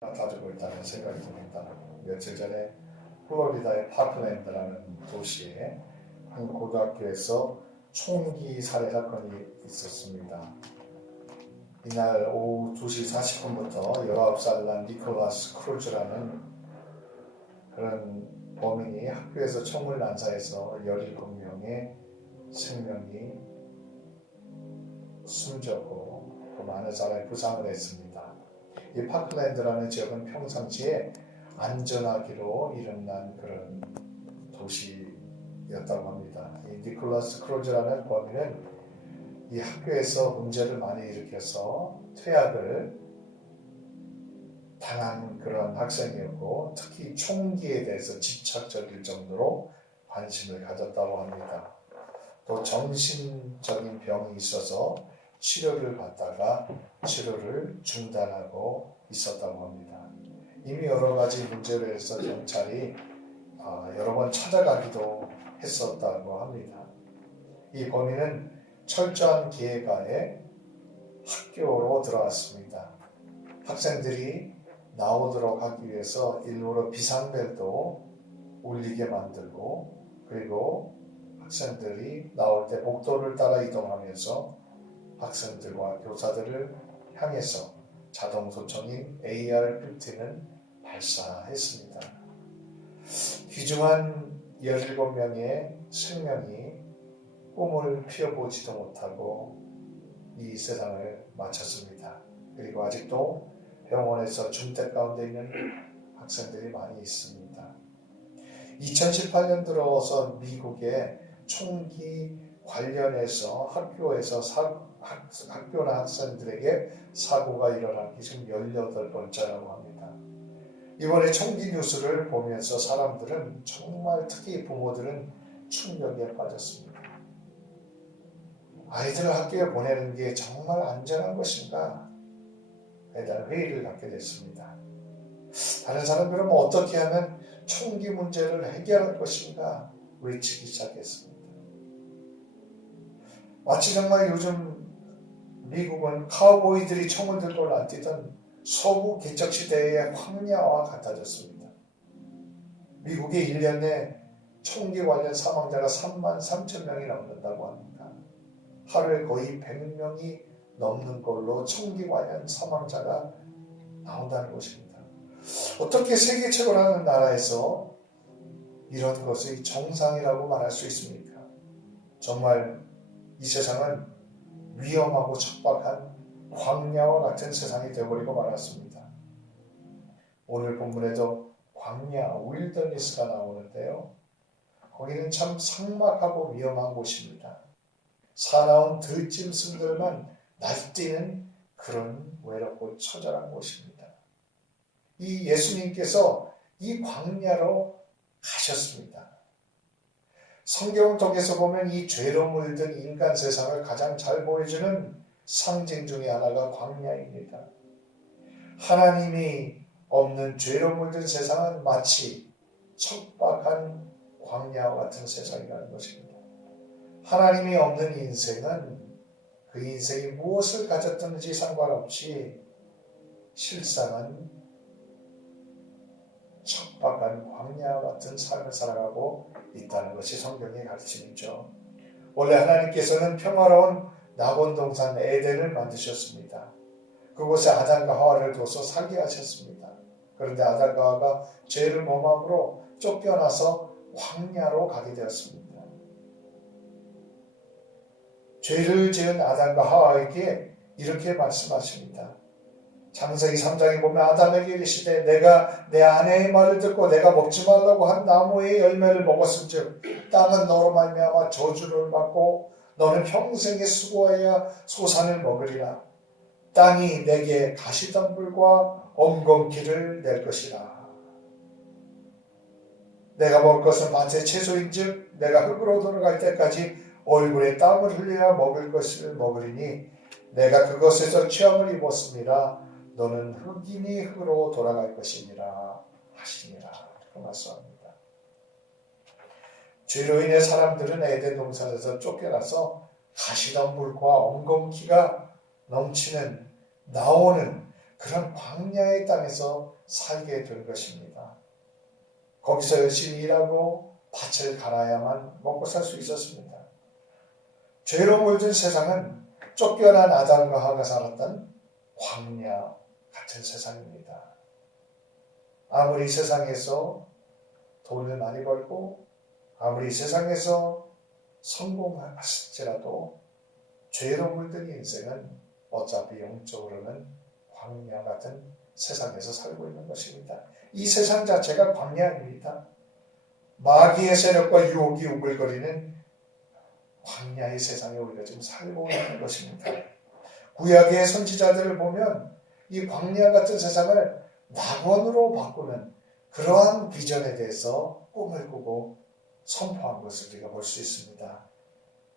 가지고 있다는 생각이 듭니다. 며칠 전에 플로리다의 파크랜드라는 도시에 한 고등학교에서 총기 살해 사건이 있었습니다. 이날 오후 2시 40분부터 19살 난 니콜라스 크루즈라는 그런 범인이 학교에서 총을 난사해서 17명의 생명이 숨졌고 또 많은 사람이 부상을 했습니다. 이 파크랜드라는 지역은 평상시에 안전하기로 이름난 그런 도시였다고 합니다. 이 니콜라스 크루즈라는 범인은 이 학교에서 문제를 많이 일으켜서 퇴학을 당한 그런 학생이었고 특히 총기에 대해서 집착적일 정도로 관심을 가졌다고 합니다. 또 정신적인 병이 있어서 치료를 받다가 치료를 중단하고 있었다고 합니다. 이미 여러 가지 문제로 해서 경찰이 여러 번 찾아가기도 했었다고 합니다. 이 범인은 철저한 계획하에 학교로 들어왔습니다. 학생들이 나오도록 하기 위해서 일부러 비상벨도 울리게 만들고 그리고 학생들이 나올 때 복도를 따라 이동하면서 학생들과 교사들을 향해서 자동소총인 AR-15는 발사했습니다. 귀중한 17명의 생명이 꿈을 피워보지도 못하고 이 세상을 마쳤습니다. 그리고 아직도 병원에서 중태 가운데 있는 학생들이 많이 있습니다. 2018년 들어서 미국의 총기 관련해서 학교나 학생들에게 사고가 일어난 게 지금 18번째라고 합니다. 이번에 총기 뉴스를 보면서 사람들은 정말 특히 부모들은 충격에 빠졌습니다. 아이들을 학교에 보내는 게 정말 안전한 것인가? 에 대한 회의를 갖게 됐습니다. 다른 사람들은 어떻게 하면 총기 문제를 해결할 것인가 외치기 시작했습니다. 마치 정말 요즘 미국은 카우보이들이 총을 들고 날뛰던 서부 개척시대의 황야와 같아졌습니다. 미국의 1년 내 총기 관련 사망자가 33,000명이 넘는다고 합니다. 하루에 거의 100명이 넘는 걸로 총기 관련 사망자가 나온다는 것입니다. 어떻게 세계 최고를 하는 나라에서 이런 것이 정상이라고 말할 수 있습니까? 정말 이 세상은 위험하고 척박한 광야와 같은 세상이 되어버리고 말았습니다. 오늘 본문에도 광야, 윌더니스가 나오는데요. 거기는 참 삭막하고 위험한 곳입니다. 사나운 들짐승들만 날뛰는 그런 외롭고 처절한 곳입니다. 이 예수님께서 이 광야로 가셨습니다. 성경을 통해서 보면 이 죄로 물든 인간 세상을 가장 잘 보여주는 상징 중에 하나가 광야입니다. 하나님이 없는 죄로 물든 세상은 마치 척박한 광야와 같은 세상이라는 것입니다. 하나님이 없는 인생은 그 인생이 무엇을 가졌든지 상관없이 실상은 척박한 광야와 같은 삶을 살아가고 있다는 것이 성경의 가르침이죠. 원래 하나님께서는 평화로운 낙원동산 에덴을 만드셨습니다. 그곳에 아담과 하와를 둬서 살게 하셨습니다. 그런데 아담과 하와가 죄를 범함으로 쫓겨나서 광야로 가게 되었습니다. 죄를 지은 아담과 하와에게 이렇게 말씀하십니다. 창세기 3장에 보면 아담에게 이르시되 내가 내 아내의 말을 듣고 내가 먹지 말라고 한 나무의 열매를 먹었은즉 땅은 너로 말미암아 저주를 받고 너는 평생에 수고하여 소산을 먹으리라. 땅이 내게 가시덤불과 엉겅퀴를 낼 것이라. 내가 먹을 것은 밭의 채소인즉 내가 흙으로 돌아갈 때까지 얼굴에 땀을 흘려야 먹을 것을 먹으리니 내가 그것에서 취함을 입었습니다. 너는 흙이니 흙으로 돌아갈 것이니라 하시니라. 그 말씀합니다. 죄로 인해 사람들은 에덴 동산에서 쫓겨나서 가시덤불과 엉겅퀴가 넘치는 나오는 그런 광야의 땅에서 살게 될 것입니다. 거기서 열심히 일하고 밭을 갈아야만 먹고 살 수 있었습니다. 죄로 물든 세상은 쫓겨난 아담과 하와가 살았던 광야 같은 세상입니다. 아무리 세상에서 돈을 많이 벌고 아무리 세상에서 성공할지라도 죄로 물든 인생은 어차피 영적으로는 광야 같은 세상에서 살고 있는 것입니다. 이 세상 자체가 광야입니다. 마귀의 세력과 유혹이 우글거리는 광야의 세상에 우리가 지금 살고 있는 것입니다. 구약의 선지자들을 보면 이 광야 같은 세상을 낙원으로 바꾸는 그러한 비전에 대해서 꿈을 꾸고 선포한 것을 우리가 볼 수 있습니다.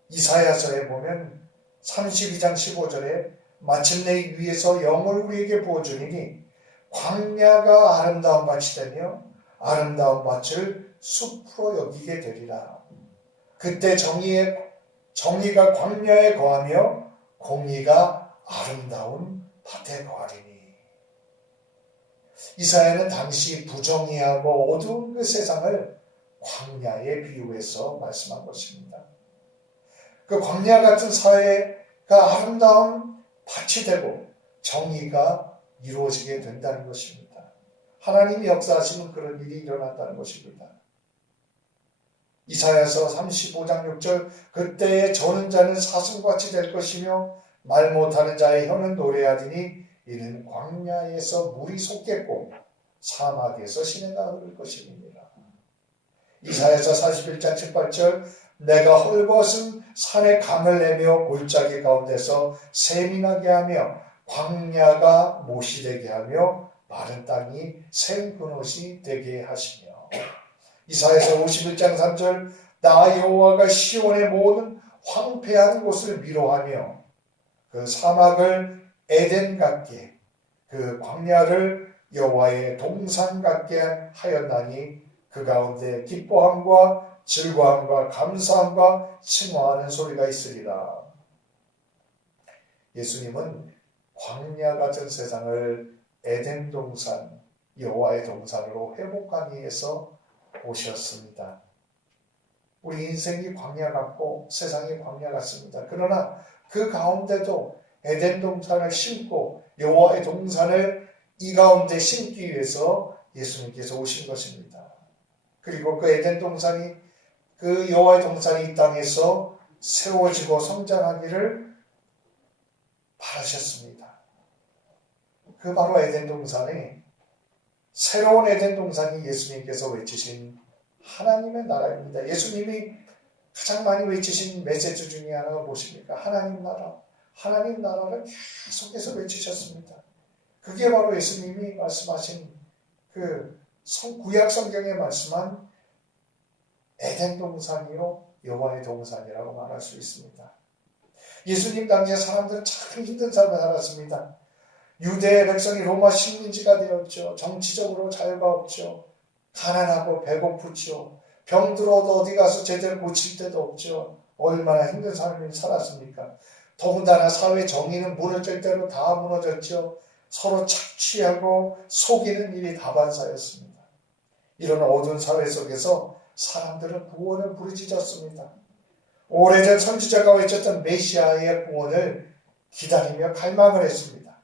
이사야서에 보면 32장 15절에 마침내 위에서 영을 우리에게 부어주니니 광야가 아름다운 밭이 되며 아름다운 밭을 숲으로 여기게 되리라. 그때 정의가 광야에 거하며 공의가 아름다운 밭에 거하리니. 이사야는 당시 부정의하고 어두운 그 세상을 광야에 비유해서 말씀한 것입니다. 그 광야 같은 사회가 아름다운 밭이 되고 정의가 이루어지게 된다는 것입니다. 하나님이 역사하시는 그런 일이 일어난다는 것입니다. 이사야서 35장 6절 그때의 저는 자는 사슴같이 될 것이며 말 못하는 자의 혀는 노래하리니 이는 광야에서 물이 솟겠고 사막에서 시내가 흐를 것입니다. 이사야서 41장 18절 내가 헐벗은 산에 강을 내며 골짜기 가운데서 샘이 나게 하며 광야가 못이 되게 하며 마른 땅이 샘그릇이 되게 하시며. 이사야서 51장 3절 나 여호와가 시온의 모든 황폐한 곳을 미로하며 그 사막을 에덴 같게 그 광야를 여호와의 동산 같게 하였나니 그 가운데 기뻐함과 즐거움과 감사함과 칭호하는 소리가 있으리라. 예수님은 광야 같은 세상을 에덴 동산, 여호와의 동산으로 회복하기 위해서 오셨습니다. 우리 인생이 광야 같고 세상이 광야 같습니다. 그러나 그 가운데도 에덴 동산을 심고 여호와의 동산을 이 가운데 심기 위해서 예수님께서 오신 것입니다. 그리고 그 에덴 동산이 그 여호와의 동산이 이 땅에서 세워지고 성장하기를 바라셨습니다. 그 바로 에덴 동산이 새로운 에덴 동산이 예수님께서 외치신 하나님의 나라입니다. 예수님이 가장 많이 외치신 메시지 중에 하나가 무엇입니까? 하나님 나라. 하나님 나라를 계속해서 외치셨습니다. 그게 바로 예수님이 말씀하신 그 구약 성경에 말씀한 에덴 동산이요 여호와의 동산이라고 말할 수 있습니다. 예수님 당시에 사람들은 참 힘든 삶을 살았습니다. 유대 백성이 로마 식민지가 되었죠. 정치적으로 자유가 없죠. 가난하고 배고프죠. 병들어도 어디 가서 제대로 고칠 데도 없죠. 얼마나 힘든 삶을 살았습니까? 더군다나 사회 정의는 무너질 대로 다 무너졌죠. 서로 착취하고 속이는 일이 다반사였습니다. 이런 어두운 사회 속에서 사람들은 구원을 부르짖었습니다. 오래전 선지자가 외쳤던 메시아의 구원을 기다리며 갈망을 했습니다.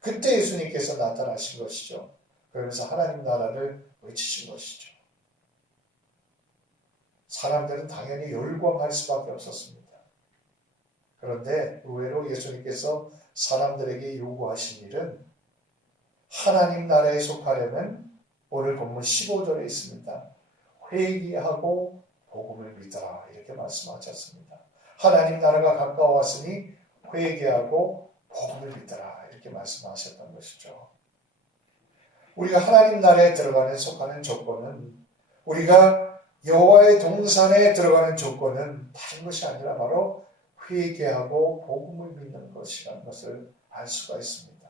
그때 예수님께서 나타나신 것이죠. 그러면서 하나님 나라를 외치신 것이죠. 사람들은 당연히 열광할 수밖에 없었습니다. 그런데 의외로 예수님께서 사람들에게 요구하신 일은 하나님 나라에 속하려면 오늘 본문 15절에 있습니다. 회개하고 복음을 믿어라 이렇게 말씀하셨습니다. 하나님 나라가 가까웠으니 회개하고 복음을 믿어라 이렇게 말씀하셨던 것이죠. 우리가 하나님 나라에 들어가는 속하는 조건은 우리가 여호와의 동산에 들어가는 조건은 다른 것이 아니라 바로 회개하고 복음을 믿는 것이라는 것을 알 수가 있습니다.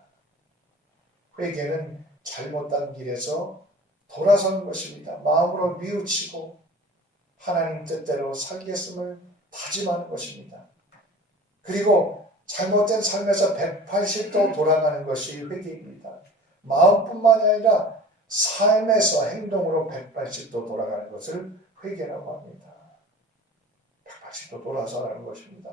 회개는 잘못된 길에서 돌아서는 것입니다. 마음으로 뉘우치고 하나님 뜻대로 살겠음을 다짐하는 것입니다. 그리고 잘못된 삶에서 180도 돌아가는 것이 회개입니다. 마음뿐만이 아니라 삶에서 행동으로 180도 돌아가는 것을 회개라고 합니다. 180도 돌아서라는 것입니다.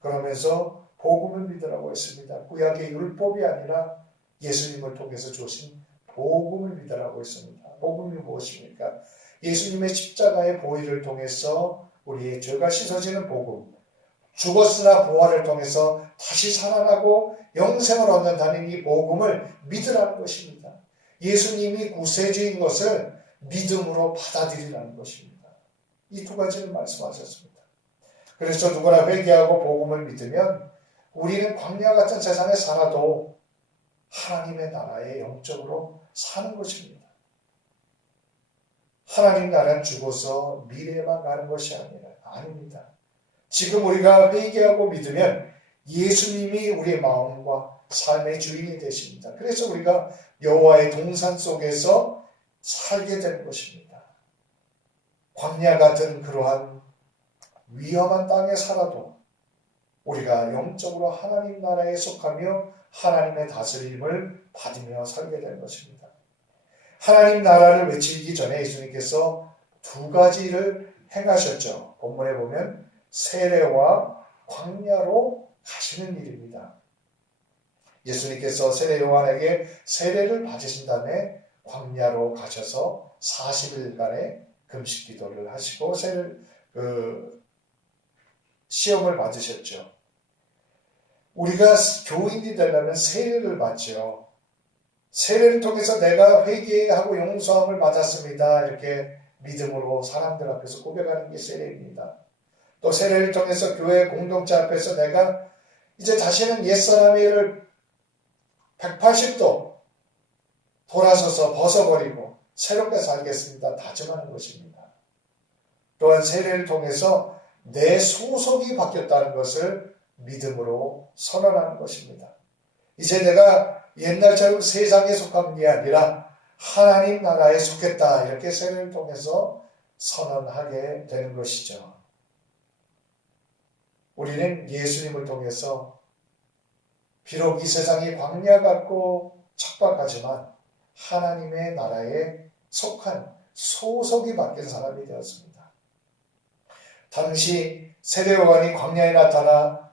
그러면서 복음을 믿으라고 했습니다. 구약의 율법이 아니라 예수님을 통해서 주신 복음을 믿으라고 했습니다. 복음이 무엇입니까? 예수님의 십자가의 보혈을 통해서 우리의 죄가 씻어지는 복음, 죽었으나 부활을 통해서 다시 살아나고 영생을 얻는다는 이 복음을 믿으라는 것입니다. 예수님이 구세주인 것을 믿음으로 받아들이라는 것입니다. 이 두 가지를 말씀하셨습니다. 그래서 누구나 회개하고 복음을 믿으면 우리는 광야 같은 세상에 살아도 하나님의 나라에 영적으로 사는 것입니다. 하나님 나라는 죽어서 미래에만 가는 것이 아닙니다. 지금 우리가 회개하고 믿으면 예수님이 우리의 마음과 삶의 주인이 되십니다. 그래서 우리가 여호와의 동산 속에서 살게 되는 것입니다. 광야 같은 그러한 위험한 땅에 살아도 우리가 영적으로 하나님 나라에 속하며 하나님의 다스림을 받으며 살게 되는 것입니다. 하나님 나라를 외치기 전에 예수님께서 두 가지를 행하셨죠. 본문에 보면 세례와 광야로 가시는 일입니다. 예수님께서 세례 요한에게 세례를 받으신 다음에 광야로 가셔서 40일간의 금식 기도를 하시고 시험을 받으셨죠. 우리가 교인이 되려면 세례를 받죠. 세례를 통해서 내가 회개하고 용서함을 받았습니다. 이렇게 믿음으로 사람들 앞에서 고백하는 게 세례입니다. 또 세례를 통해서 교회 공동체 앞에서 내가 이제 다시는 옛사람의 일을 180도 돌아서서 벗어버리고 새롭게 살겠습니다. 다짐하는 것입니다. 또한 세례를 통해서 내 소속이 바뀌었다는 것을 믿음으로 선언하는 것입니다. 이제 내가 옛날처럼 세상에 속한 게 아니라 하나님 나라에 속했다. 이렇게 세례를 통해서 선언하게 되는 것이죠. 우리는 예수님을 통해서 비록 이 세상이 광야 같고 척박하지만 하나님의 나라에 속한 소속이 바뀐 사람이 되었습니다. 당시 세례 요한이 광야에 나타나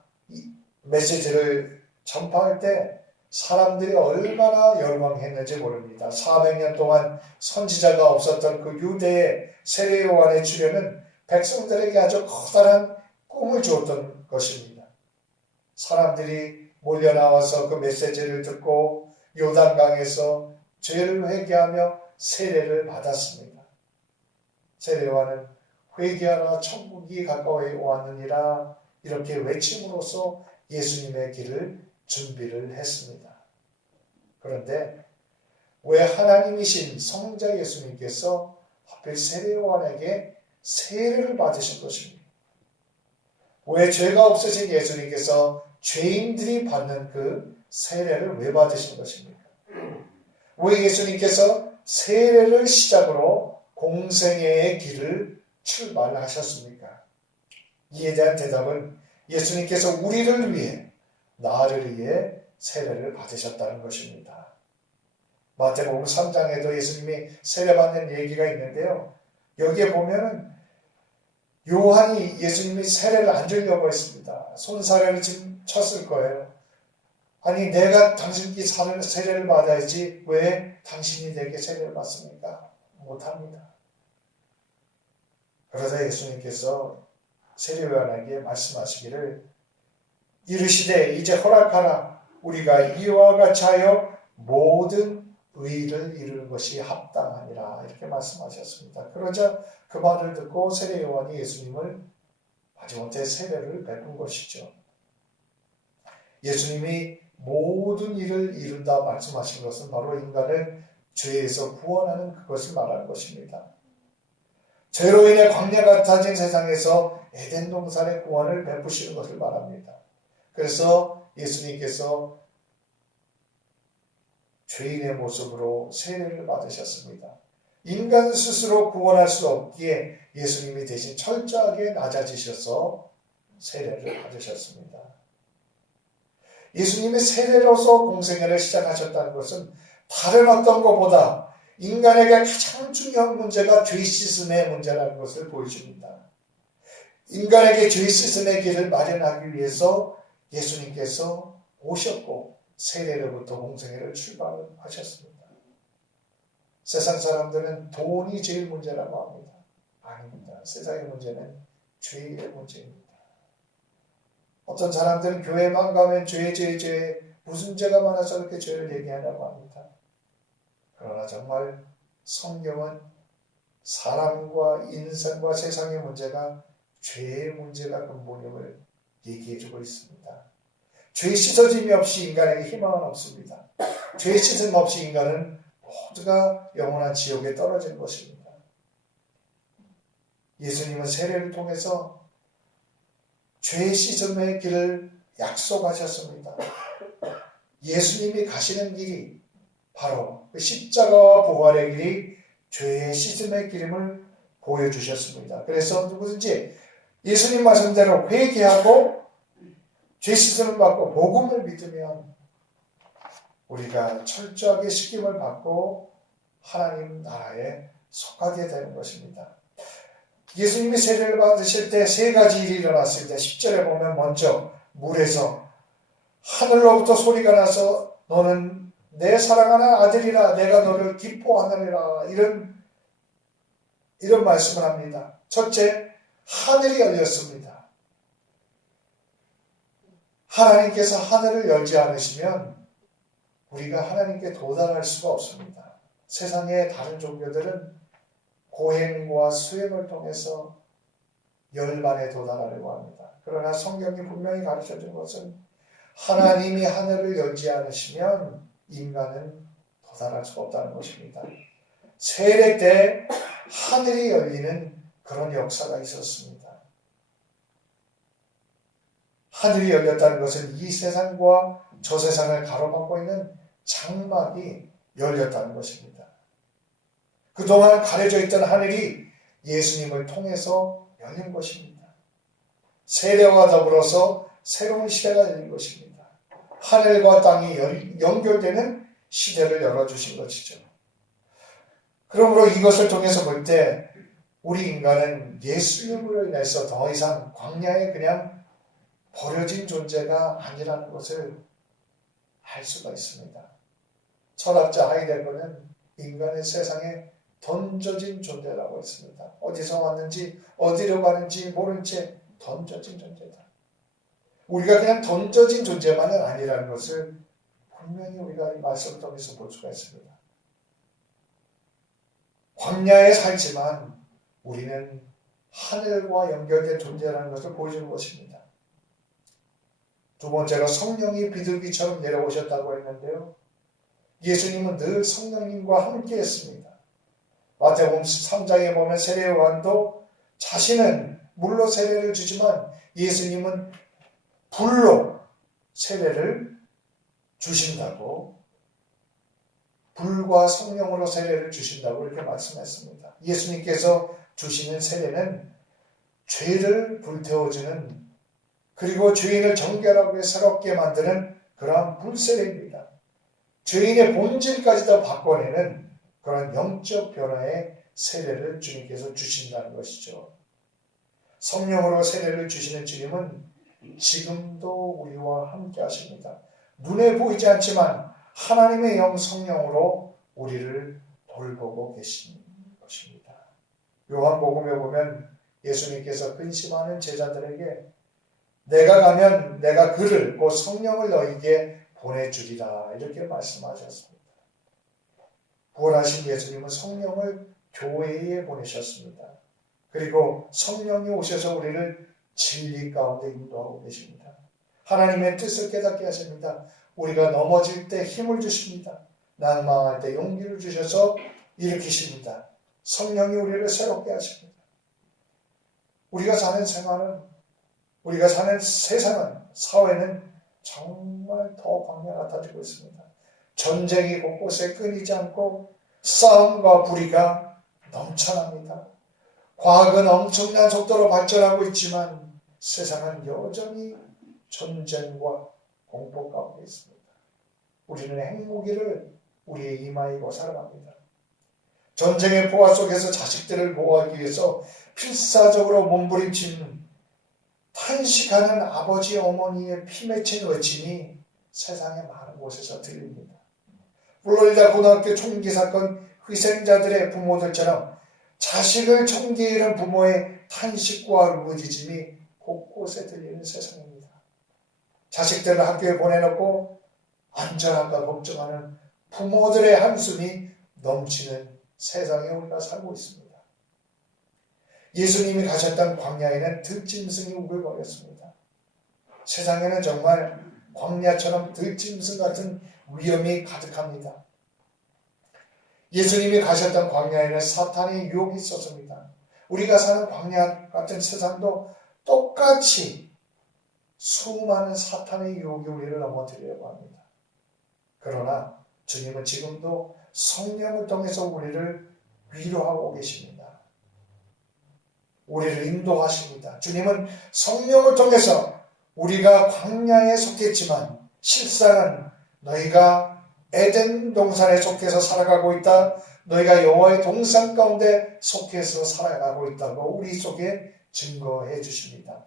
메시지를 전파할 때 사람들이 얼마나 열광했는지 모릅니다. 400년 동안 선지자가 없었던 그 유대의 세례 요한의 출현은 백성들에게 아주 커다란 꿈을 주었던 것입니다. 사람들이 몰려 나와서 그 메시지를 듣고 요단강에서 죄를 회개하며 세례를 받았습니다. 세례 요한은 회개하라 천국이 가까이 왔느니라 이렇게 외침으로써 예수님의 길을 준비를 했습니다. 그런데 왜 하나님이신 성자 예수님께서 하필 세례 요한에게 세례를 받으신 것입니까? 왜 죄가 없으신 예수님께서 죄인들이 받는 그 세례를 왜 받으신 것입니까? 왜 예수님께서 세례를 시작으로 공생애의 길을 출발하셨습니까? 이에 대한 대답은 예수님께서 우리를 위해 나를 위해 세례를 받으셨다는 것입니다. 마태복음 3장에도 예수님이 세례받는 얘기가 있는데요. 여기에 보면은 요한이 예수님이 세례를 안 주려고 했습니다. 손사래를 지금 쳤을 거예요. 아니 내가 당신께 세례를 받아야지 왜 당신이 내게 세례를 받습니까? 못합니다. 그러자 예수님께서 세례 요한에게 말씀하시기를 이르시되 이제 허락하라 우리가 이와 같이 하여 모든 의를 이루는 것이 합당하니라 이렇게 말씀하셨습니다. 그러자 그 말을 듣고 세례 요한이 예수님을 마지못해 세례를 베푼 것이죠. 예수님이 모든 일을 이룬다 말씀하신 것은 바로 인간을 죄에서 구원하는 그것을 말하는 것입니다. 죄로 인해 광야 같아진 세상에서 에덴 동산의 구원을 베푸시는 것을 말합니다. 그래서 예수님께서 죄인의 모습으로 세례를 받으셨습니다. 인간 스스로 구원할 수 없기에 예수님이 대신 철저하게 낮아지셔서 세례를 받으셨습니다. 예수님이 세례로서 공생애를 시작하셨다는 것은 다른 어떤 것보다 인간에게 가장 중요한 문제가 죄 씻음의 문제라는 것을 보여줍니다. 인간에게 죄 씻음의 길을 마련하기 위해서 예수님께서 오셨고 세례로부터 공생애를 출발하셨습니다. 세상 사람들은 돈이 제일 문제라고 합니다. 아닙니다. 세상의 문제는 죄의 문제입니다. 어떤 사람들은 교회만 가면 죄 무슨 죄가 많아서 그렇게 죄를 얘기하냐고 합니다. 그러나 정말 성경은 사람과 인생과 세상의 문제가 죄의 문제가 근본임을 얘기해주고 있습니다. 죄 씻어짐이 없이 인간에게 희망은 없습니다. 죄 씻음 없이 인간은 모두가 영원한 지옥에 떨어지는 것입니다. 예수님은 세례를 통해서 죄 씻음의 길을 약속하셨습니다. 예수님이 가시는 길이 바로 그 십자가와 부활의 길이 죄의 씻음의 길임을 보여주셨습니다. 그래서 누구든지 예수님 말씀대로 회개하고 죄 씻음을 받고 복음을 믿으면 우리가 철저하게 씻김을 받고 하나님 나라에 속하게 되는 것입니다. 예수님이 세례를 받으실 때 세 가지 일이 일어났을 때 10절에 보면 먼저 물에서 하늘로부터 소리가 나서 너는 내 사랑하는 아들이라 내가 너를 기뻐하느니라 이런 말씀을 합니다. 첫째, 하늘이 열렸습니다. 하나님께서 하늘을 열지 않으시면 우리가 하나님께 도달할 수가 없습니다. 세상의 다른 종교들은 고행과 수행을 통해서 열반에 도달하려고 합니다. 그러나 성경이 분명히 가르쳐준 것은 하나님이 하늘을 열지 않으시면 인간은 도달할 수가 없다는 것입니다. 세례 때 하늘이 열리는 그런 역사가 있었습니다. 하늘이 열렸다는 것은 이 세상과 저 세상을 가로막고 있는 장막이 열렸다는 것입니다. 그동안 가려져 있던 하늘이 예수님을 통해서 열린 것입니다. 세례와 더불어서 새로운 시대가 열린 것입니다. 하늘과 땅이 연결되는 시대를 열어주신 것이죠. 그러므로 이것을 통해서 볼 때 우리 인간은 예수님으로 인해서 더 이상 광야에 그냥 버려진 존재가 아니라는 것을 알 수가 있습니다. 철학자 하이데거는 인간의 세상에 던져진 존재라고 했습니다. 어디서 왔는지 어디로 가는지 모른 채 던져진 존재다. 우리가 그냥 던져진 존재만은 아니라는 것을 분명히 우리가 이 말씀을 통해서 볼 수가 있습니다. 광야에 살지만 우리는 하늘과 연결된 존재라는 것을 보여주는 것입니다. 두 번째로 성령이 비둘기처럼 내려오셨다고 했는데요. 예수님은 늘 성령님과 함께 했습니다. 마태복음 13장에 보면 세례 요한도 자신은 물로 세례를 주지만 예수님은 불로 세례를 주신다고, 불과 성령으로 세례를 주신다고 이렇게 말씀했습니다. 예수님께서 주시는 세례는 죄를 불태워주는, 그리고 죄인을 정결하고 새롭게 만드는 그러한 불세례입니다. 죄인의 본질까지 도 바꿔내는 그런 영적 변화의 세례를 주님께서 주신다는 것이죠. 성령으로 세례를 주시는 주님은 지금도 우리와 함께 하십니다. 눈에 보이지 않지만 하나님의 영 성령으로 우리를 돌보고 계신 것입니다. 요한복음에 보면 예수님께서 근심하는 제자들에게 내가 가면 내가 그를, 곧 성령을 너희에게 보내주리라 이렇게 말씀하셨습니다. 부활하신 예수님은 성령을 교회에 보내셨습니다. 그리고 성령이 오셔서 우리를 진리 가운데 인도하고 계십니다. 하나님의 뜻을 깨닫게 하십니다. 우리가 넘어질 때 힘을 주십니다. 낭망할 때 용기를 주셔서 일으키십니다. 성령이 우리를 새롭게 하십니다. 우리가 사는 생활은, 우리가 사는 세상은, 사회는 정말 더 광야 같아지고 있습니다. 전쟁이 곳곳에 끊이지 않고 싸움과 불의가 넘쳐납니다. 과학은 엄청난 속도로 발전하고 있지만 세상은 여전히 전쟁과 공포 가운데 있습니다. 우리는 핵무기를 우리의 이마이고 살아갑니다. 전쟁의 포화 속에서 자식들을 보호하기 위해서 필사적으로 몸부림치는 탄식하는 아버지 어머니의 피 맺힌 외침이 세상의 많은 곳에서 들립니다. 플로리다 고등학교 총기 사건 희생자들의 부모들처럼 자식을 총기에 잃은 부모의 탄식과 울부짖음이 곳곳에 들리는 세상입니다. 자식들을 학교에 보내놓고 안전할까 걱정하는 부모들의 한숨이 넘치는 세상에 우리가 살고 있습니다. 예수님이 가셨던 광야에는 들짐승이 우글거렸습니다. 세상에는 정말 광야처럼 들짐승 같은 위험이 가득합니다. 예수님이 가셨던 광야에는 사탄의 유혹이 있었습니다. 우리가 사는 광야 같은 세상도 똑같이 수많은 사탄의 유혹이 우리를 넘어뜨리려고 합니다. 그러나 주님은 지금도 성령을 통해서 우리를 위로하고 계십니다. 우리를 인도하십니다. 주님은 성령을 통해서 우리가 광야에 속했지만 실상은 너희가 에덴 동산에 속해서 살아가고 있다. 너희가 여호와의 동산 가운데 속해서 살아가고 있다고 우리 속에 증거해 주십니다.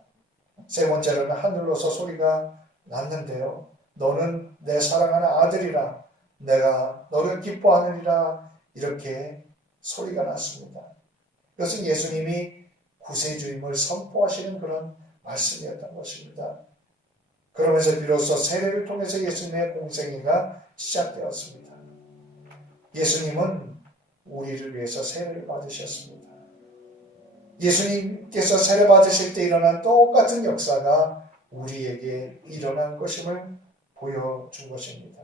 세 번째로는 하늘로서 소리가 났는데요. 너는 내 사랑하는 아들이라 내가 너를 기뻐하느니라 이렇게 소리가 났습니다. 이것은 예수님이 구세주임을 선포하시는 그런 말씀이었던 것입니다. 그러면서 비로소 세례를 통해서 예수님의 공생애가 시작되었습니다. 예수님은 우리를 위해서 세례를 받으셨습니다. 예수님께서 세례 받으실 때 일어난 똑같은 역사가 우리에게 일어난 것임을 보여준 것입니다.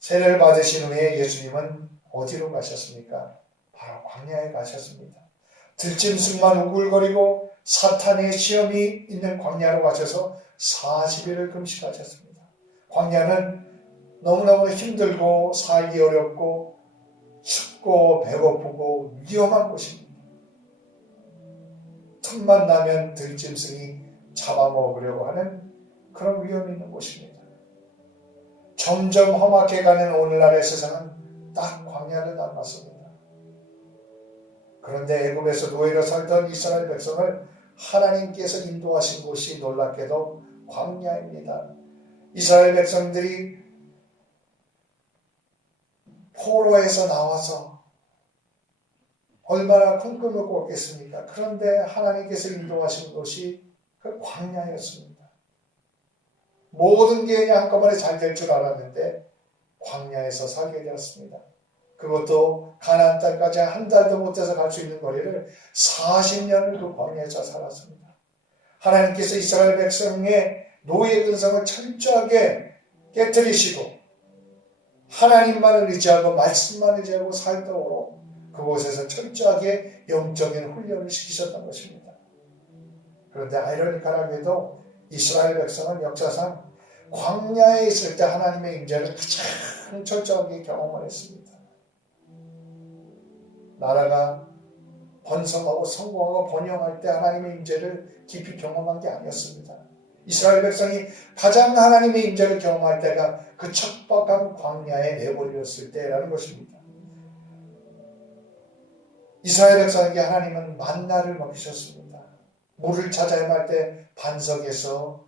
세례를 받으신 후에 예수님은 어디로 가셨습니까? 바로 광야에 가셨습니다. 들짐승만 우글거리고 사탄의 시험이 있는 광야로 가셔서 40일을 금식하셨습니다. 광야는 너무너무 힘들고 살기 어렵고 춥고 배고프고 위험한 곳입니다. 틈만 나면 들짐승이 잡아먹으려고 하는 그런 위험이 있는 곳입니다. 점점 험악해 가는 오늘날의 세상은 딱 광야를 닮았습니다. 그런데 애굽에서 노예로 살던 이스라엘 백성을 하나님께서 인도하신 곳이 놀랍게도 광야입니다. 이스라엘 백성들이 포로에서 나와서 얼마나 큰 꿈을 꿨겠습니까? 그런데 하나님께서 인도하신 곳이 그 광야였습니다. 모든 게 그냥 한꺼번에 잘 될 줄 알았는데 광야에서 살게 되었습니다. 그것도 가나안 땅까지 한 달도 못해서 갈 수 있는 거리를 40년을 그 광야에서 살았습니다. 하나님께서 이스라엘 백성의 노예 근성을 철저하게 깨뜨리시고 하나님만을 의지하고 말씀만 의지하고 살도록 그곳에서 철저하게 영적인 훈련을 시키셨던 것입니다. 그런데 아이러니컬하게도 이스라엘 백성은 역사상 광야에 있을 때 하나님의 임재를 가장 철저하게 경험을 했습니다. 나라가 번성하고 성공하고 번영할 때 하나님의 임재를 깊이 경험한 게 아니었습니다. 이스라엘 백성이 가장 하나님의 임재를 경험할 때가 그 척박한 광야에 내버렸을 때라는 것입니다. 이스라엘 백성에게 하나님은 만나를 먹이셨습니다. 물을 찾아야 할 때 반석에서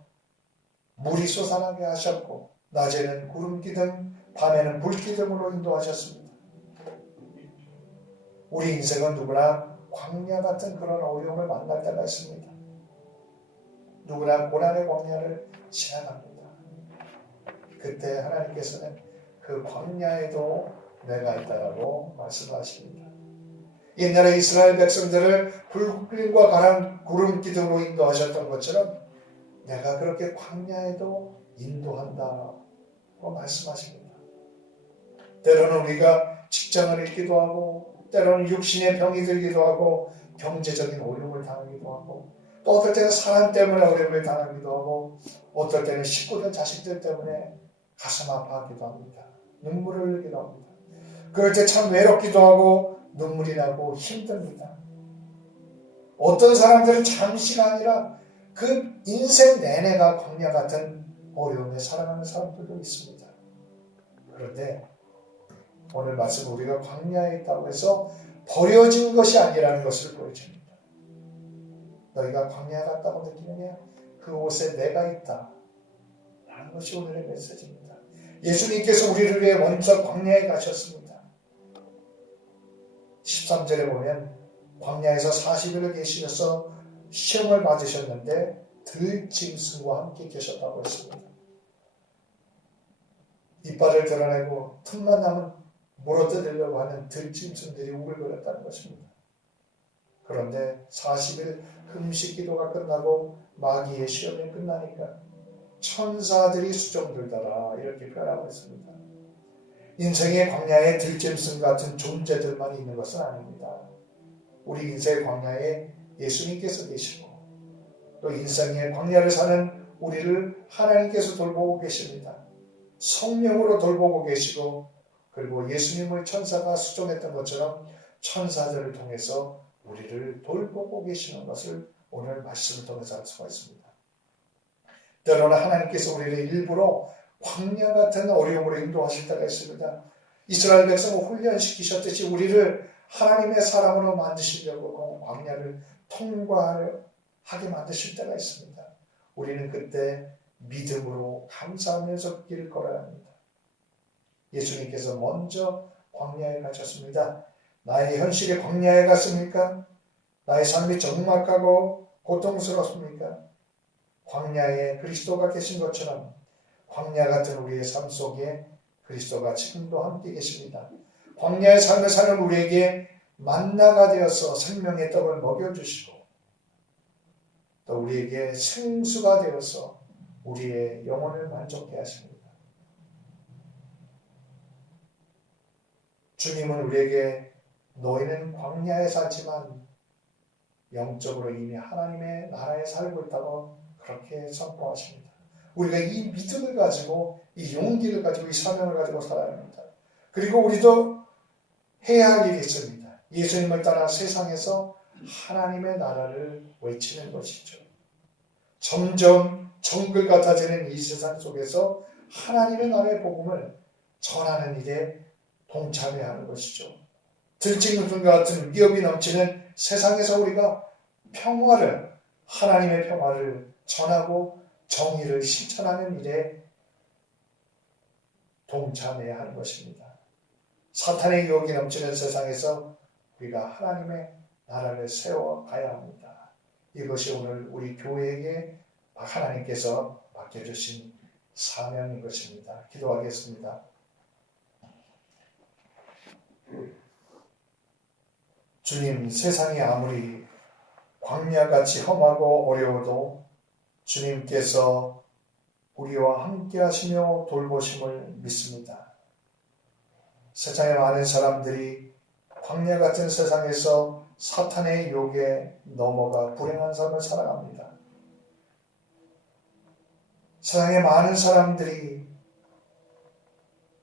물이 솟아나게 하셨고 낮에는 구름 기둥, 밤에는 불 기둥으로 인도하셨습니다. 우리 인생은 누구나 광야 같은 그런 어려움을 만날 때가 있습니다. 누구나 고난의 광야를 지나갑니다. 그때 하나님께서는 그 광야에도 내가 있다라고 말씀하십니다. 옛날에 이스라엘 백성들을 불기둥과 가난 구름 기둥으로 인도하셨던 것처럼 내가 그렇게 광야에도 인도한다고 말씀하십니다. 때로는 우리가 직장을 잃기도 하고 때로는 육신의 병이 들기도 하고 경제적인 어려움을 당하기도 하고 또 어떨 때는 사람 때문에 어려움을 당하기도 하고 어떨 때는 식구들 자식들 때문에 가슴 아파하기도 합니다. 눈물을 흘리기도 합니다. 그럴 때 참 외롭기도 하고 눈물이 나고 힘듭니다. 어떤 사람들은 잠시가 아니라 그 인생 내내가 광야 같은 어려움에 살아가는 사람들도 있습니다. 그런데 오늘 말씀 우리가 광야에 있다고 해서 버려진 것이 아니라는 것을 보여줍니다. 너희가 광야 같다고 느끼느냐? 그 옷에 내가 있다 라는 것이 오늘의 메시지입니다. 예수님께서 우리를 위해 먼저 광야에 가셨습니다. 13절에 보면 광야에서 40일을 계시면서 시험을 받으셨는데 들짐승과 함께 계셨다고 했습니다. 이빨을 드러내고 틈만 나면 물어뜯으려고 하는 들짐승들이 우글거렸다는 것입니다. 그런데 40일 금식 기도가 끝나고 마귀의 시험이 끝나니까 천사들이 수종 들더라 이렇게 표현하고 있습니다. 인생의 광야에 들짐승 같은 존재들만 있는 것은 아닙니다. 우리 인생의 광야에 예수님께서 계시고 또 인생의 광야를 사는 우리를 하나님께서 돌보고 계십니다. 성령으로 돌보고 계시고 그리고 예수님을 천사가 수종했던 것처럼 천사들을 통해서 우리를 돌보고 계시는 것을 오늘 말씀을 통해서 알 수가 있습니다. 때로는 하나님께서 우리를 일부러 광야 같은 어려움으로 인도하실 때가 있습니다. 이스라엘 백성을 훈련시키셨듯이 우리를 하나님의 사람으로 만드시려고 광야를 통과하게 만드실 때가 있습니다. 우리는 그때 믿음으로 감사하면서 그 길을 걸어야 합니다. 예수님께서 먼저 광야에 가셨습니다. 나의 현실이 광야에 갔습니까? 나의 삶이 적막하고 고통스럽습니까? 광야에 그리스도가 계신 것처럼 광야 같은 우리의 삶 속에 그리스도가 지금도 함께 계십니다. 광야의 삶을 사는 우리에게 만나가 되어서 생명의 떡을 먹여주시고 또 우리에게 생수가 되어서 우리의 영혼을 만족해 하십니다. 주님은 우리에게 너희는 광야에 살지만 영적으로 이미 하나님의 나라에 살고 있다고 그렇게 선포하십니다. 우리가 이 믿음을 가지고 이 용기를 가지고 이 사명을 가지고 살아야 합니다. 그리고 우리도 해야 할 일이 있습니다. 예수님을 따라 세상에서 하나님의 나라를 외치는 것이죠. 점점 정글 같아지는 이 세상 속에서 하나님의 나라의 복음을 전하는 일에 동참해야 하는 것이죠. 들짐승 같은 위협이 넘치는 세상에서 우리가 평화를 하나님의 평화를 전하고 정의를 실천하는 일에 동참해야 하는 것입니다. 사탄의 유혹이 넘치는 세상에서 우리가 하나님의 나라를 세워가야 합니다. 이것이 오늘 우리 교회에게 하나님께서 맡겨주신 사명인 것입니다. 기도하겠습니다. 주님, 세상이 아무리 광야같이 험하고 어려워도 주님께서 우리와 함께 하시며 돌보심을 믿습니다. 세상에 많은 사람들이 광야 같은 세상에서 사탄의 유혹에 넘어가 불행한 삶을 살아갑니다. 세상에 많은 사람들이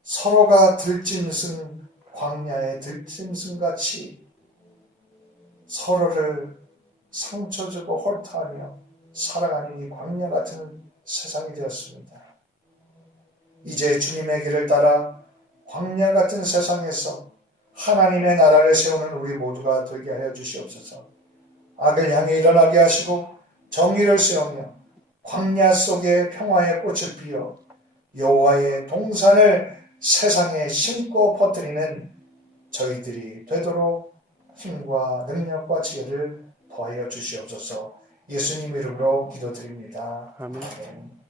서로가 들짐승, 광야의 들짐승같이 서로를 상처 주고 헐타하며 살아가는 이 광야 같은 세상이 되었습니다. 이제 주님의 길을 따라 광야 같은 세상에서 하나님의 나라를 세우는 우리 모두가 되게 하여 주시옵소서. 악을 향해 일어나게 하시고 정의를 세우며 광야 속에 평화의 꽃을 피워 여호와의 동산을 세상에 심고 퍼뜨리는 저희들이 되도록 힘과 능력과 지혜를 더하여 주시옵소서. 예수님 이름으로 기도드립니다. 아멘. 아멘.